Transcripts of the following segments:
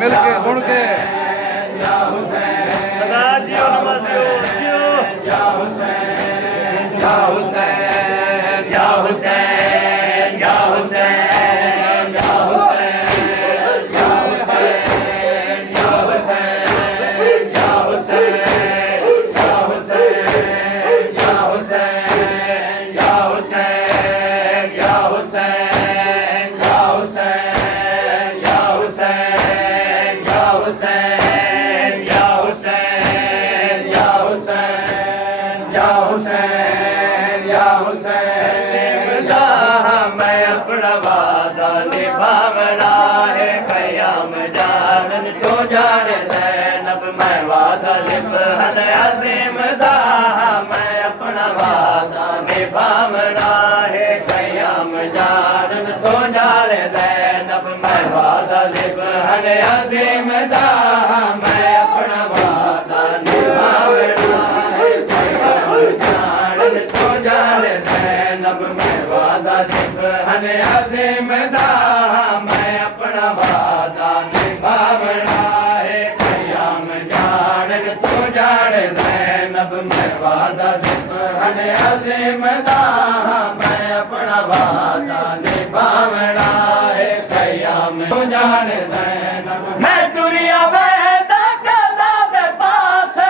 मिल के सुन के सदा जियो नमस्यो जियो या हुसैन या हुसैन या हुसैन या हुसैन या हुसैन या हुसैन या हुसैन या हुसैन या हुसैन या हुसैन या हुसैन या हुसैन या हुसैन या हुसैन या हुसैन या हुसैन या हुसैन या हुसैन या हुसैन या मैं अपना वादा निभावना है क़याम जानन तो जान ज़ैनब मैं वादा निभान अज़ीम दा मैं अपना वादा निभावना है क़याम जानन तो जान ज़ैनब मैं वादा निभान अज़ीम दा मैं अपना वादा निभावना है क़याम जानन तो जान ज़ैनब मैं वादा निभान अज़ीम दा मैं अपना वादा निभावना है क़याम जानन तो जान ज़ैनब मैं वादा निभान अज़ीम दा मैं अपना वादा निभावना है क़याम जान ज़ैनब मैं दुनिया वहदा कज़ा दे पासे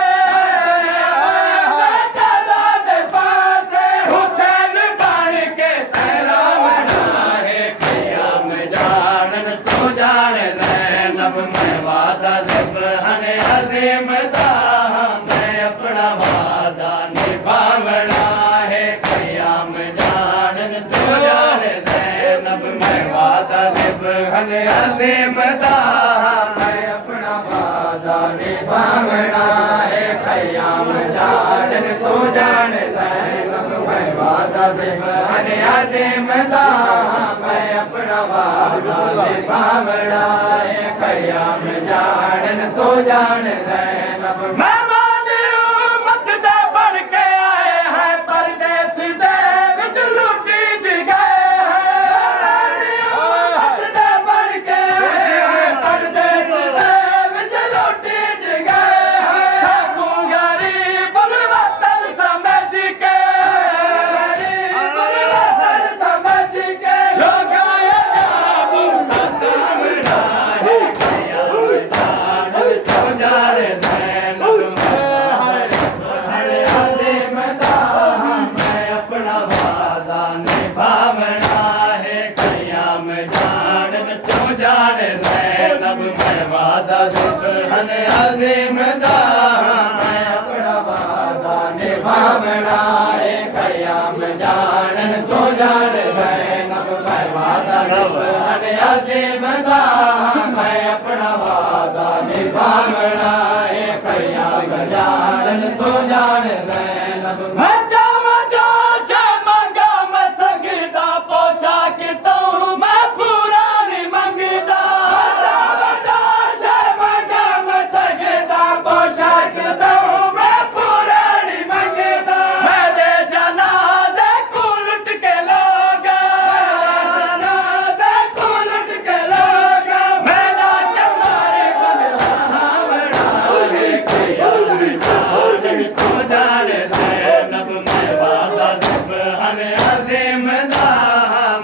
कज़ा दे पासे हुसैन बन के तेरा बना है क़याम जानन तो जान ज़ैनब मैं वादा निभान अज़ीम दा मैं अपना वादा निभावना है क़याम जानन तो जान ज़ैनब मैं वादा निभान अज़ीम दा मैं अपना वादा निभावना है क़याम जानन तो जान ज़ैनब मैं वादा निभान अज़ीम दा मैं अपना वादा निभावना है क़याम जानन तो जान ज़ैनब मैं मानियो मत दे बन के आए हैं परदेस दे विच लुटी ज गए हैं मत दे बन के आए हैं परदेस दे विच लुटी ज गए हैं साकू गरीब वतन समझ के गरीब वतन समझ के लोग आए जाबू सतावना है क़याम जानन तो जान ज़ैनब अज़ीम दा मैं अपना वादा निभावना है क़याम जानन तो जान ज़ैनब मैं वादा निभान अज़ीम दा मैं अपना वादा निभावना है क़याम जानन तो जान ज़ैनब मैं वादा निभान अज़ीम दा मैं अपना वादा निभावना है क़याम जानन तो जान ज़ैनब मैं जामा जोश मंगा मैं सगदा पोशाक तो मैं पूरा नहीं मंगदा जामा जोश मंगा मैं सगदा पोशाक तो मैं पूरा नहीं मंगदा मैं दे जनाज़े को लुट के लोग जनाज़े को लुट के लोग मैं ना के मारे बदहावना है क़याम जानन तो जान ज़ैनब मैं वादा निभान अज़ीम दा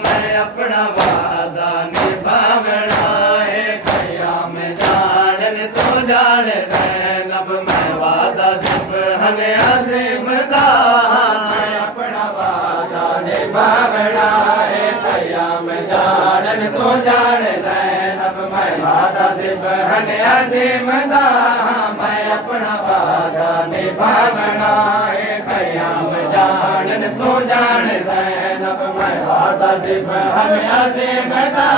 मैं अपना वादा निभावना है क़याम जानन तो जान ज़ैनब मैं वादा निभान अज़ीम दा मैं अपना वादा निभावना है क़याम जानन तो जान ज़ैनब मैं वादा निभान अज़ीम दा मैं अपना वादा निभावना है क़याम जानन तो जान ज़ैनब मैं वादा निभान अज़ीम दा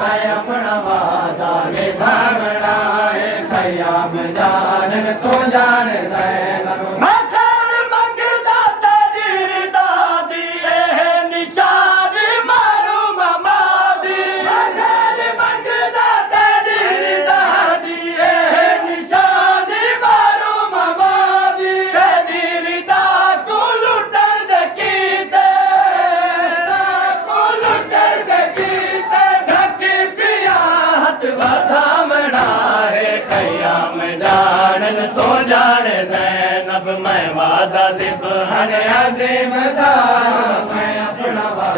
मैं अपना वादा निभावना है क़याम जानन तो जान ज़ैनब मैं खैर मंगदा तेरी रिदा दी एह निशान मारू ममादी मैं खैर मंगदा तेरी रिदा दी एह निशान मारू ममादी तेरी रिदा को लुटन दे कीते सकी फिया हथ वधावना दादा दिब हन अजीम दाम